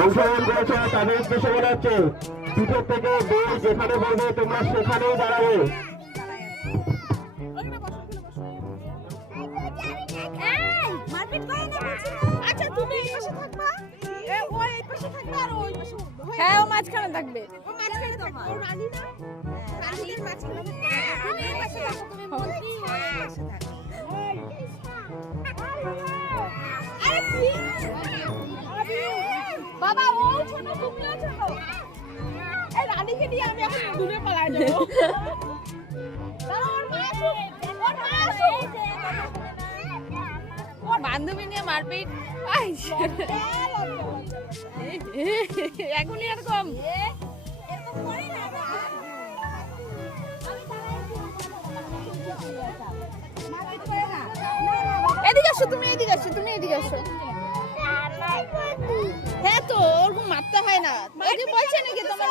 অংশগ্রহণ করেছে তাদের উদ্দেশ্যে বলা হচ্ছে পিঠের থেকে বেশ যেখানে বলবে তোমরা সেখানেই দাঁড়াবে। হ্যাঁ ও মাঝখানে থাকবে। বাবা ও ছোট তুমিও ছোট। এই রানীকে নিয়ে আমি এখন দূরে পালাই যাব। ওর বান্ধবী নিয়ে মারপিট এখনই এরকম এদিকে আসো তুমি, এদিকে আসো তুমি, এদিকে আসো। হ্যাঁ তো ওরকম মারতে হয় না, ওই যে বলছে নাকি তোমার